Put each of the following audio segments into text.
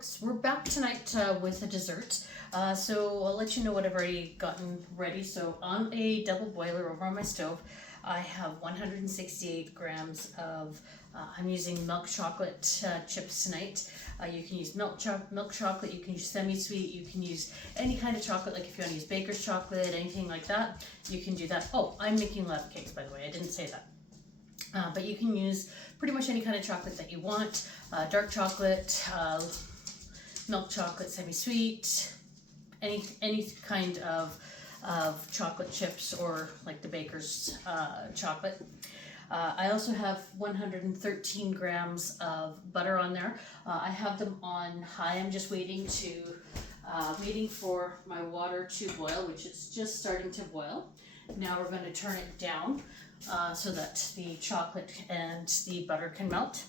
folks, we're back tonight with a dessert. So I'll let you know what I've already gotten ready. So on a double boiler over on my stove, I have 168 grams of, I'm using milk chocolate chips tonight. You can use milk chocolate, you can use semi-sweet, you can use any kind of chocolate, like if you want to use baker's chocolate, anything like that, you can do that. Oh, I'm making lava cakes, by the way, I didn't say that. But you can use pretty much any kind of chocolate that you want, dark chocolate, milk chocolate, semi-sweet, any kind of chocolate chips or like the baker's chocolate. I also have 113 grams of butter on there. I have them on high. I'm just waiting for my water to boil, which is just starting to boil. Now we're going to turn it down so that the chocolate and the butter can melt.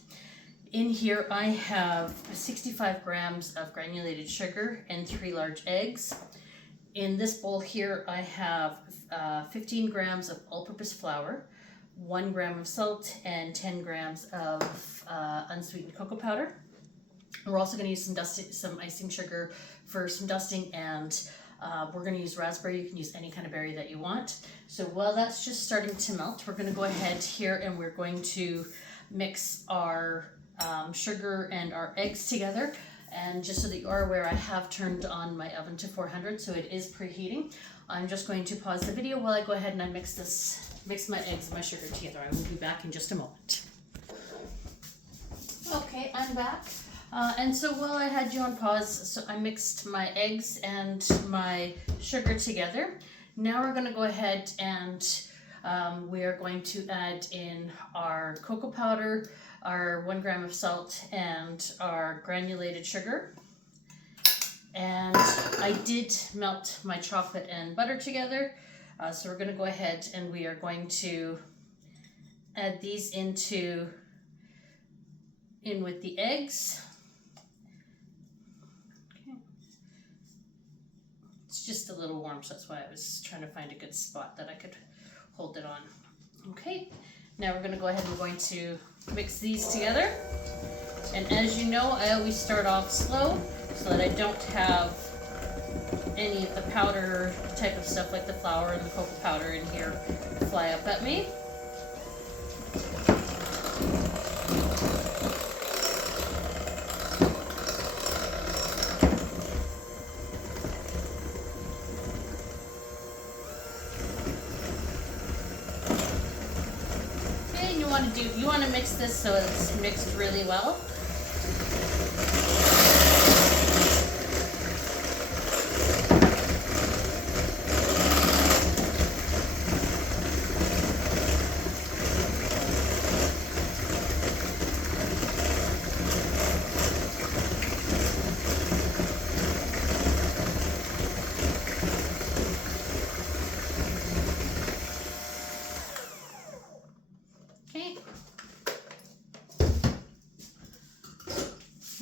In here I have 65 grams of granulated sugar and 3 large eggs. In this bowl here I have 15 grams of all-purpose flour, 1 gram of salt, and 10 grams of unsweetened cocoa powder. We're also going to use some icing sugar for some dusting, and we're going to use raspberry. You can use any kind of berry that you want. So while that's just starting to melt, we're going to go ahead here and we're going to mix our sugar and our eggs together. And just so that you are aware, I have turned on my oven to 400, so it is preheating. I'm just going to pause the video while I go ahead and I mix my eggs and my sugar together. I will be back in just a moment. Okay, I'm back. And so while I had you on pause, so I mixed my eggs and my sugar together. Now we're going to go ahead and we are going to add in our cocoa powder, our 1 gram of salt, and our granulated sugar. And I did melt my chocolate and butter together. So we're going to go ahead and we are going to add these in with the eggs. Okay. It's just a little warm, so that's why I was trying to find a good spot that I could hold it on. Okay, now we're going to go ahead and we're going to mix these together. And as you know, I always start off slow so that I don't have any of the powder type of stuff like the flour and the cocoa powder in here fly up at me. Okay, you want to mix this so it's mixed really well.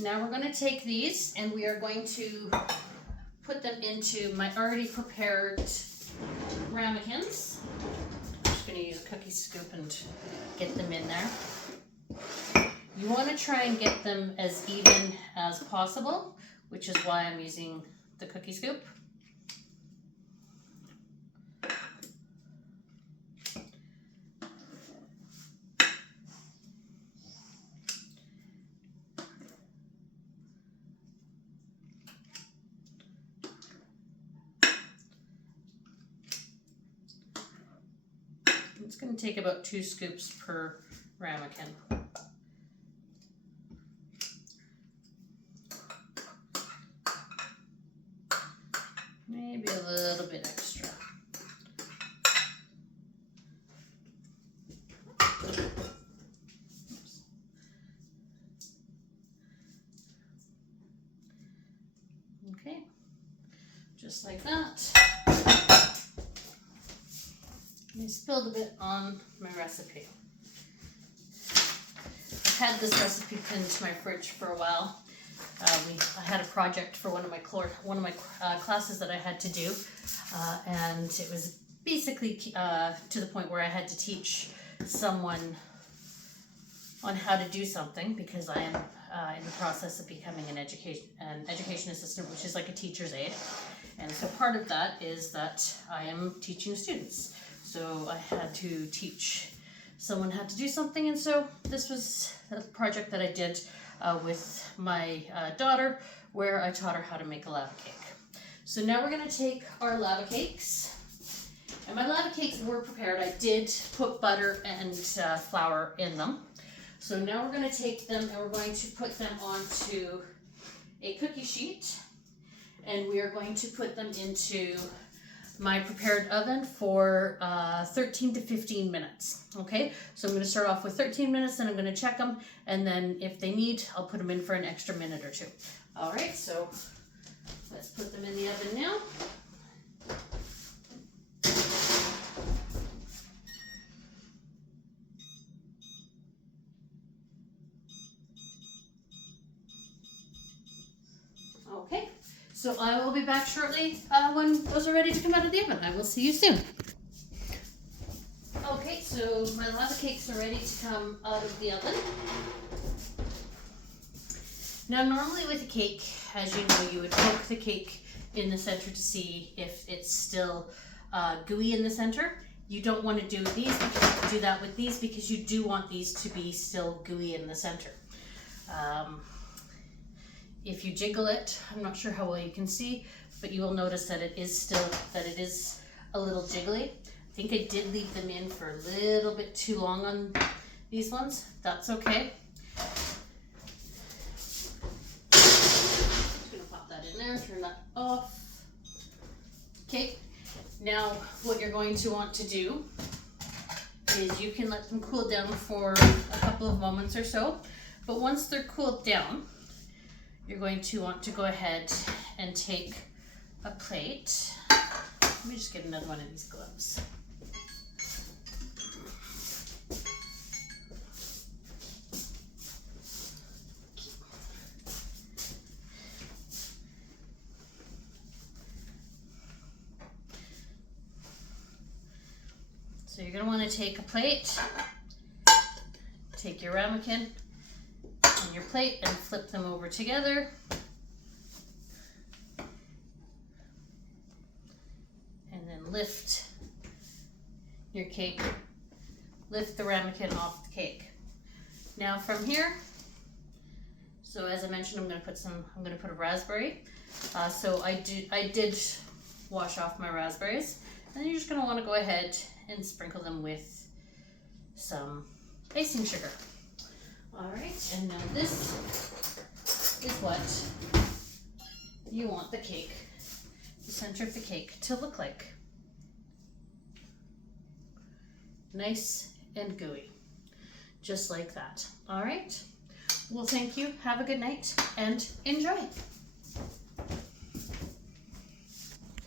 Now we're going to take these and we are going to put them into my already prepared ramekins. I'm just going to use a cookie scoop and get them in there. You want to try and get them as even as possible, which is why I'm using the cookie scoop. It's going to take about 2 scoops per ramekin. Maybe a little bit extra. Oops. Okay, just like that. I spilled a bit on my recipe. I've had this recipe pinned to my fridge for a while. I had a project for one of my classes that I had to do, and it was basically to the point where I had to teach someone on how to do something because I am in the process of becoming an education assistant, which is like a teacher's aide. And so part of that is that I am teaching students. So I had to teach someone how to do something, and so this was a project that I did with my daughter, where I taught her how to make a lava cake. So now we're going to take our lava cakes, and my lava cakes were prepared. I did put butter and flour in them. So now we're going to take them and we're going to put them onto a cookie sheet, and we are going to put them into my prepared oven for 13 to 15 minutes. Okay, so I'm going to start off with 13 minutes and I'm going to check them, and then if they need, I'll put them in for an extra minute or two. All right, so let's put them in the oven now. Okay, so I will be back shortly when those are ready to come out of the oven. I will see you soon. Okay, so my lava cakes are ready to come out of the oven. Now normally with a cake, as you know, you would poke the cake in the center to see if it's still gooey in the center. You don't want to do that with these because you do want these to be still gooey in the center. If you jiggle it, I'm not sure how well you can see, but you will notice that it is a little jiggly. I think I did leave them in for a little bit too long on these ones. That's okay. Just gonna pop that in there, turn that off. Okay, now what you're going to want to do is you can let them cool down for a couple of moments or so, but once they're cooled down, you're going to want to go ahead and take a plate. Let me just get another one of these gloves. So you're going to want to take a plate, take your ramekin and your plate and flip them over together. And then lift your cake, lift the ramekin off the cake. Now from here, so as I mentioned, I'm going to put a raspberry. So I did wash off my raspberries, and then you're just going to want to go ahead and sprinkle them with some icing sugar. All right, and now this is what you want the cake, the center of the cake, to look like. Nice and gooey, just like that. All right, well, thank you. Have a good night and enjoy.